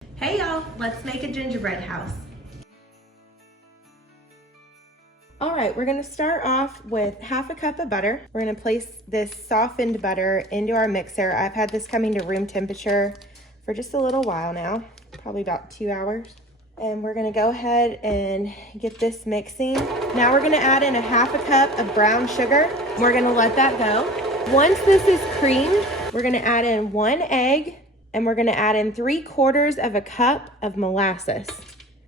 Hey y'all, let's make a gingerbread house. All right, we're gonna start off with half a cup of butter. We're gonna place this softened butter into our mixer. I've had this coming to room temperature for just a little while now, probably about 2 hours. And we're gonna go ahead and get this mixing. Now we're gonna add in a half a cup of brown sugar. We're gonna let that go. Once this is creamed, we're gonna add in 1 egg, and we're gonna add in 3/4 of a cup of molasses.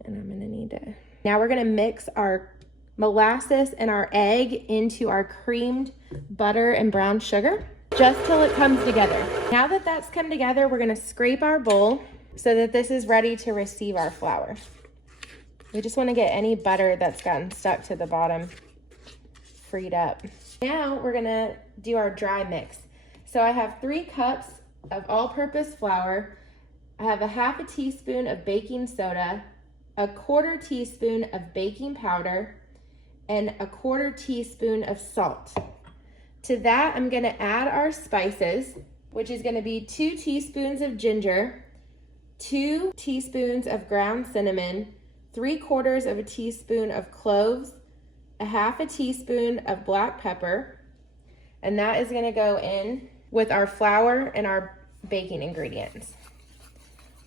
And I'm gonna need to, now we're gonna mix our molasses and our egg into our creamed butter and brown sugar, just till it comes together. Now that that's come together, we're gonna scrape our bowl so that this is ready to receive our flour. We just wanna get any butter that's gotten stuck to the bottom freed up. Now we're gonna do our dry mix. So I have 3 cups of all-purpose flour. I have a half a teaspoon of baking soda, a 1/4 teaspoon of baking powder, and a 1/4 teaspoon of salt. To that, I'm gonna add our spices, which is gonna be 2 teaspoons of ginger, 2 teaspoons of ground cinnamon, 3/4 of a teaspoon of cloves, a half a teaspoon of black pepper, and that is gonna go in with our flour and our baking ingredients.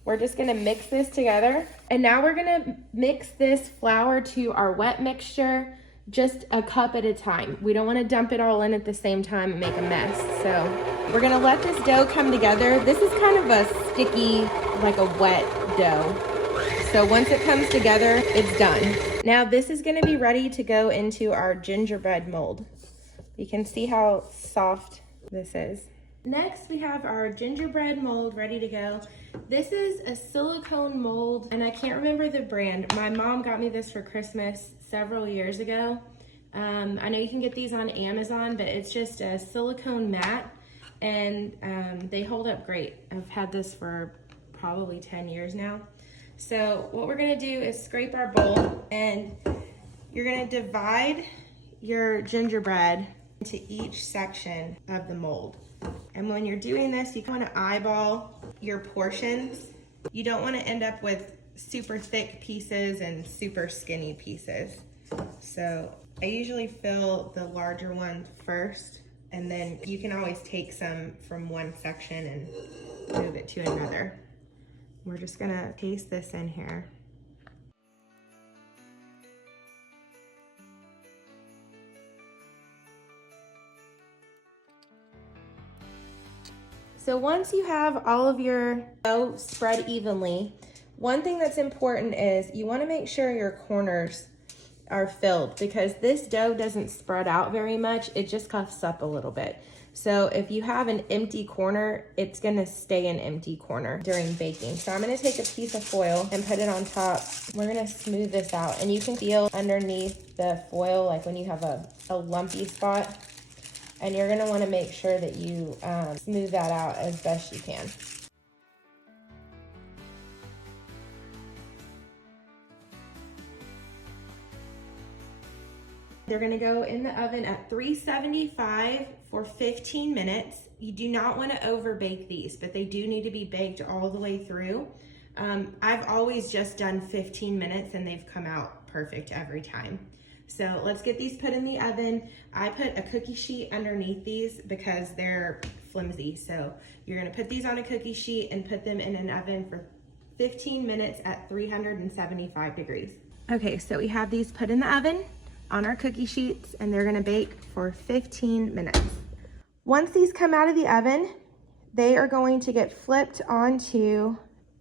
We're just gonna mix this together. And now we're gonna mix this flour to our wet mixture, just a cup at a time. We don't wanna dump it all in at the same time and make a mess. So we're gonna let this dough come together. This is kind of a sticky, like a wet dough. So once it comes together, it's done. Now this is gonna be ready to go into our gingerbread mold. You can see how soft this is. Next, we have our gingerbread mold ready to go. This is a silicone mold, and I can't remember the brand. My mom got me this for Christmas several years ago. I know you can get these on Amazon, but it's just a silicone mat, and they hold up great. I've had this for probably 10 years now. So what we're gonna do is scrape our bowl, and you're gonna divide your gingerbread into each section of the mold. And when you're doing this, you want to eyeball your portions. You don't want to end up with super thick pieces and super skinny pieces. So I usually fill the larger one first, and then you can always take some from one section and move it to another. We're just gonna paste this in here. So once you have all of your dough spread evenly, one thing that's important is you want to make sure your corners are filled, because this dough doesn't spread out very much. It just puffs up a little bit. So if you have an empty corner, it's going to stay an empty corner during baking. So I'm going to take a piece of foil and put it on top. We're going to smooth this out, and you can feel underneath the foil, like when you have a lumpy spot. And you're gonna wanna make sure that you smooth that out as best you can. They're gonna go in the oven at 375 for 15 minutes. You do not wanna over bake these, but they do need to be baked all the way through. I've always just done 15 minutes and they've come out perfect every time. So let's get these put in the oven. I put a cookie sheet underneath these because they're flimsy. So you're gonna put these on a cookie sheet and put them in an oven for 15 minutes at 375 degrees. Okay, so we have these put in the oven on our cookie sheets, and they're gonna bake for 15 minutes. Once these come out of the oven, they are going to get flipped onto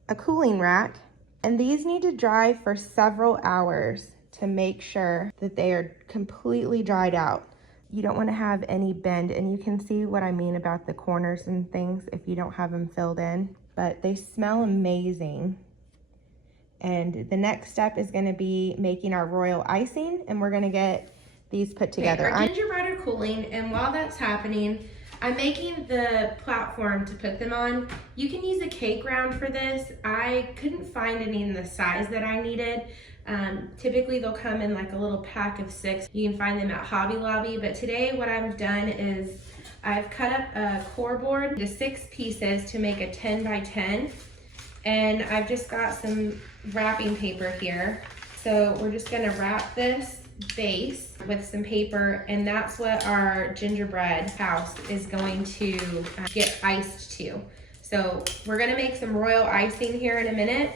a cooling rack, and these need to dry for several hours to make sure that they are completely dried out. You don't want to have any bend, and you can see what I mean about the corners and things if you don't have them filled in, but they smell amazing. And the next step is going to be making our royal icing, and we're going to get these put together. Our gingerbread are cooling, and while that's happening, I'm making the platform to put them on. You can use a cake round for this. I couldn't find any in the size that I needed. Typically they'll come in like a little pack of 6. You can find them at Hobby Lobby, but today what I've done is I've cut up a core board into 6 pieces to make a 10 by 10. And I've just got some wrapping paper here. So we're just gonna wrap this base with some paper, and that's what our gingerbread house is going to get iced to. So we're gonna make some royal icing here in a minute,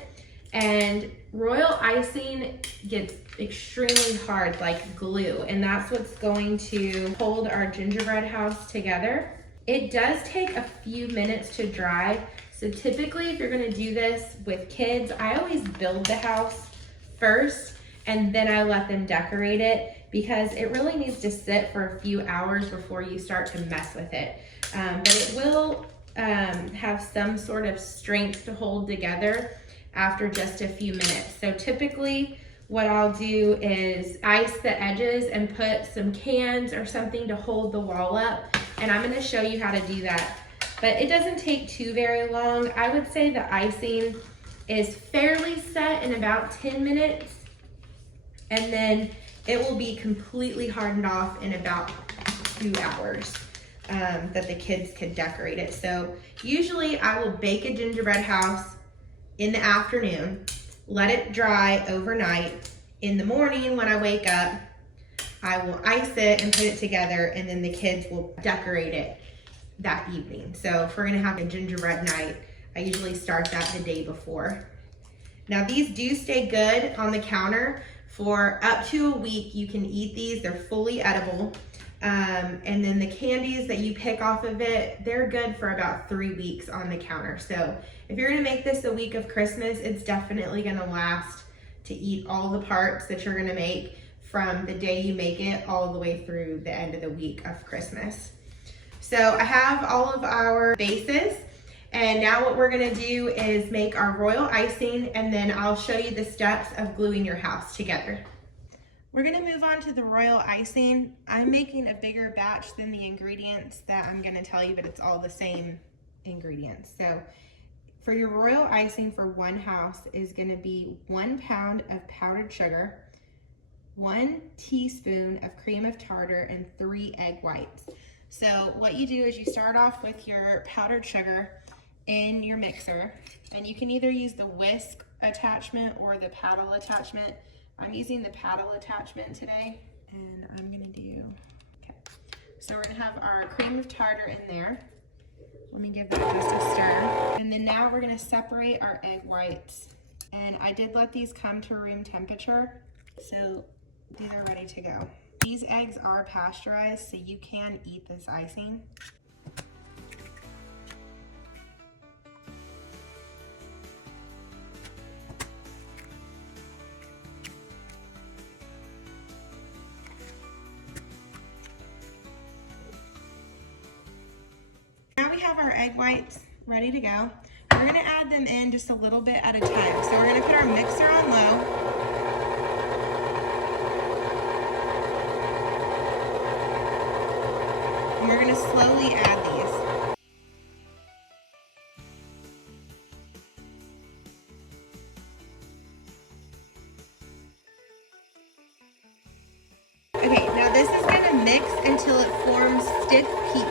and royal icing gets extremely hard like glue, and that's what's going to hold our gingerbread house together. It does take a few minutes to dry, so typically if you're gonna do this with kids, I always build the house first and then I let them decorate it, because it really needs to sit for a few hours before you start to mess with it. But it will have some sort of strength to hold together after just a few minutes. So typically what I'll do is ice the edges and put some cans or something to hold the wall up, and I'm gonna show you how to do that. But it doesn't take too very long. I would say the icing is fairly set in about 10 minutes, and then it will be completely hardened off in about 2 hours that the kids could decorate it. So usually I will bake a gingerbread house in the afternoon, let it dry overnight. In the morning when I wake up, I will ice it and put it together, and then the kids will decorate it that evening. So if we're gonna have a gingerbread night, I usually start that the day before. Now these do stay good on the counter for up to a week. You can eat these, they're fully edible. And then the candies that you pick off of it, they're good for about 3 weeks on the counter. So if you're gonna make this the week of Christmas, it's definitely gonna last to eat all the parts that you're gonna make from the day you make it all the way through the end of the week of Christmas. So I have all of our bases, and now what we're gonna do is make our royal icing, and then I'll show you the steps of gluing your house together. We're gonna move on to the royal icing. I'm making a bigger batch than the ingredients that I'm gonna tell you, but it's all the same ingredients. So for your royal icing for one house is gonna be 1 pound of powdered sugar, 1 teaspoon of cream of tartar, and 3 egg whites. So what you do is you start off with your powdered sugar in your mixer, and you can either use the whisk attachment or the paddle attachment. I'm using the paddle attachment today, and I'm gonna do, okay. So we're gonna have our cream of tartar in there. Let me give that just a stir. And then now we're gonna separate our egg whites. And I did let these come to room temperature, so these are ready to go. These eggs are pasteurized, so you can eat this icing. Now we have our egg whites ready to go. We're gonna add them in just a little bit at a time. So we're gonna put our mixer on low. And we're gonna slowly add these. Okay, now this is gonna mix until it forms stiff peaks.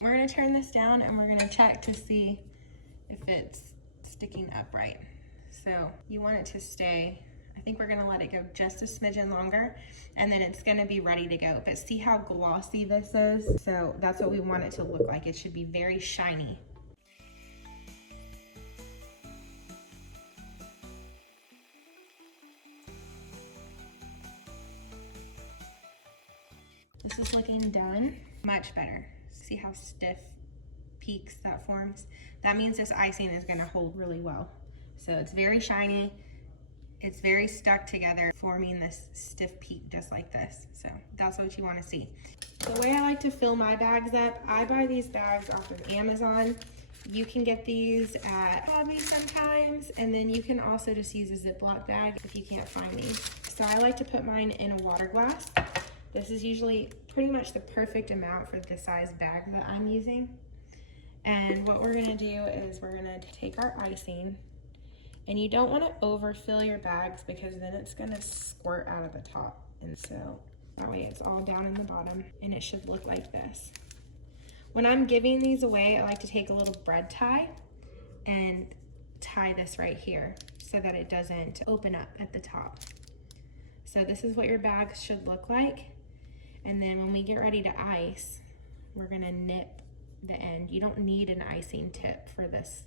We're gonna turn this down and we're gonna check to see if it's sticking upright. So you want it to stay, I think we're gonna let it go just a smidgen longer, and then it's gonna be ready to go. But see how glossy this is? So that's what we want it to look like. It should be very shiny. This is looking done, much better. See how stiff peaks that forms? That means this icing is gonna hold really well. So it's very shiny, it's very stuck together, forming this stiff peak just like this. So that's what you wanna see. The way I like to fill my bags up, I buy these bags off of Amazon. You can get these at Hobby sometimes, and then you can also just use a Ziploc bag if you can't find these. So I like to put mine in a water glass. This is usually pretty much the perfect amount for the size bag that I'm using. And what we're gonna do is we're gonna take our icing And you don't want to overfill your bags because then it's going to squirt out of the top. And so that way it's all down in the bottom, and it should look like this. When I'm giving these away, I like to take a little bread tie and tie this right here so that it doesn't open up at the top. So this is what your bags should look like. And then when we get ready to ice, we're gonna nip the end. You don't need an icing tip for this,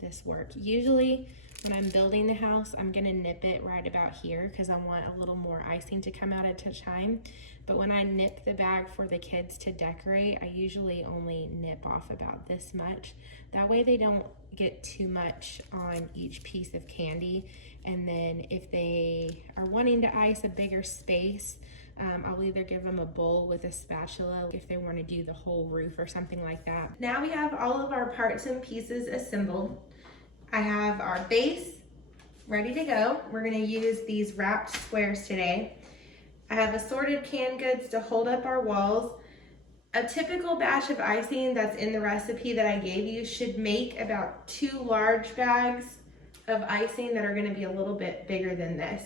this work. Usually when I'm building the house, I'm gonna nip it right about here because I want a little more icing to come out at a time. But when I nip the bag for the kids to decorate, I usually only nip off about this much. That way they don't get too much on each piece of candy. And then if they are wanting to ice a bigger space, I'll either give them a bowl with a spatula if they want to do the whole roof or something like that. Now we have all of our parts and pieces assembled. I have our base ready to go. We're going to use these wrapped squares today. I have assorted canned goods to hold up our walls. A typical batch of icing that's in the recipe that I gave you should make about 2 large bags of icing that are going to be a little bit bigger than this.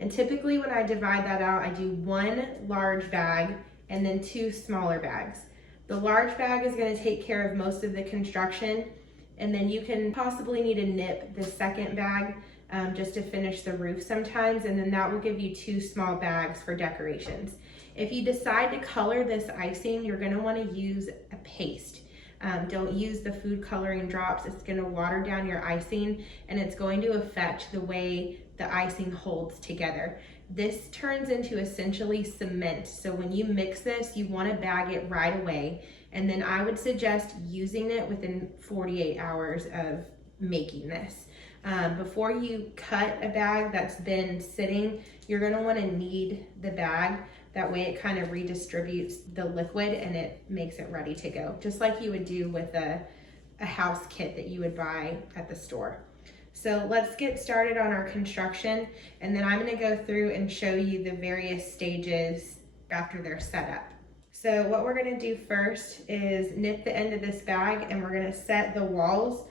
And typically when I divide that out, I do 1 large bag and then 2 smaller bags. The large bag is going to take care of most of the construction, and then you can possibly need to nip the second bag just to finish the roof sometimes, and then that will give you 2 small bags for decorations. If you decide to color this icing, you're going to want to use a paste. Don't use the food coloring drops. It's going to water down your icing, and it's going to affect the way the icing holds together. This turns into essentially cement. So when you mix this, you want to bag it right away. And then I would suggest using it within 48 hours of making this. Before you cut a bag that's been sitting, you're going to want to knead the bag. That way it kind of redistributes the liquid and it makes it ready to go, just like you would do with a house kit that you would buy at the store. So let's get started on our construction, and then I'm going to go through and show you the various stages after they're set up. So what we're going to do first is nip the end of this bag, and we're going to set the walls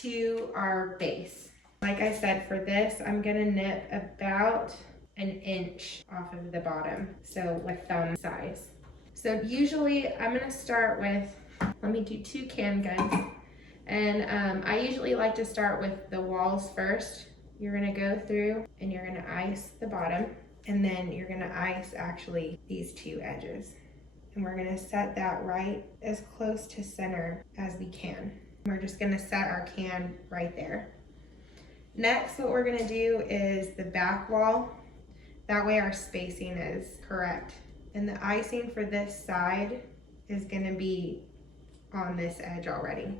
to our base. Like I said, for this, I'm going to nip about 1 inch off of the bottom, so like thumb size. So usually I'm going to start with, let me do 2 canned goods. And I usually like to start with the walls first. You're gonna go through and you're gonna ice the bottom, and then you're gonna ice actually these 2 edges. And we're gonna set that right as close to center as we can. We're just gonna set our can right there. Next, what we're gonna do is the back wall. That way our spacing is correct. And the icing for this side is gonna be on this edge already.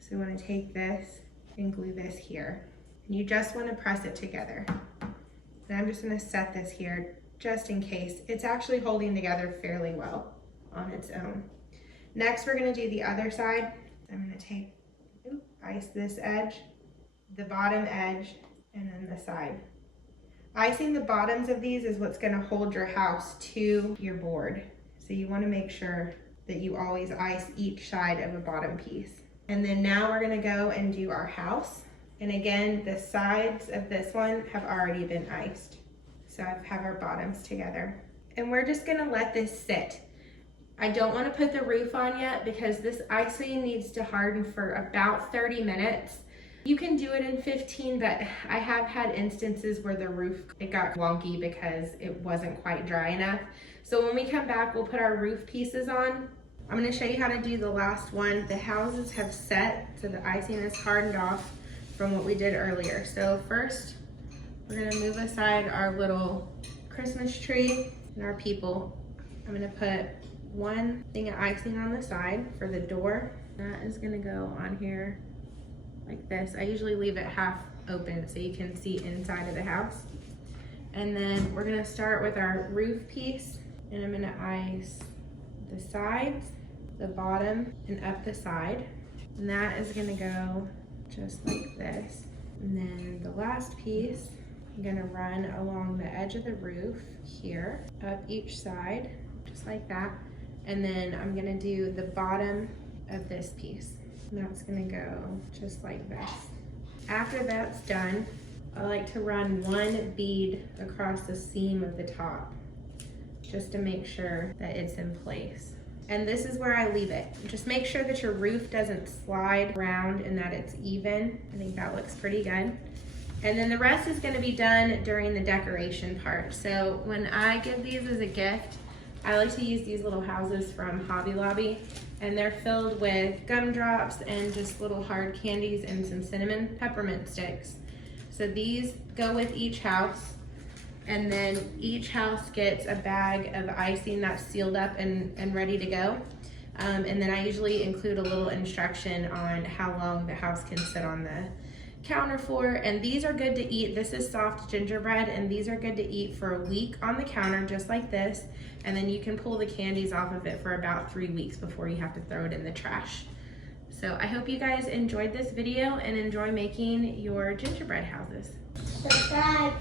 So we want to take this and glue this here. And you just want to press it together. And I'm just going to set this here just in case. It's actually holding together fairly well on its own. Next, we're going to do the other side. I'm going to take, ice this edge, the bottom edge, and then the side. Icing the bottoms of these is what's going to hold your house to your board. So you want to make sure that you always ice each side of a bottom piece. And then now we're gonna go and do our house. And again, the sides of this one have already been iced. So I have our bottoms together. And we're just gonna let this sit. I don't wanna put the roof on yet because this icing needs to harden for about 30 minutes. You can do it in 15, but I have had instances where the roof, it got wonky because it wasn't quite dry enough. So when we come back, we'll put our roof pieces on. I'm going to show you how to do the last one. The houses have set, so the icing is hardened off from what we did earlier. So first, we're going to move aside our little Christmas tree and our people. I'm going to put 1 thing of icing on the side for the door. That is going to go on here like this. I usually leave it half open so you can see inside of the house. And then we're going to start with our roof piece, and I'm going to ice the sides, the bottom, and up the side. And that is gonna go just like this. And then the last piece, I'm gonna run along the edge of the roof here, up each side, just like that. And then I'm gonna do the bottom of this piece. And that's gonna go just like this. After that's done, I like to run one bead across the seam of the top just to make sure that it's in place. And this is where I leave it. Just make sure that your roof doesn't slide around and that it's even. I think that looks pretty good. And then the rest is gonna be done during the decoration part. So when I give these as a gift, I like to use these little houses from Hobby Lobby, and they're filled with gumdrops and just little hard candies and some cinnamon peppermint sticks. So these go with each house, and then each house gets a bag of icing that's sealed up and ready to go. And then I usually include a little instruction on how long the house can sit on the counter for. And these are good to eat. This is soft gingerbread, and these are good to eat for a week on the counter, just like this. And then you can pull the candies off of it for about 3 weeks before you have to throw it in the trash. So I hope you guys enjoyed this video and enjoy making your gingerbread houses. Subscribe.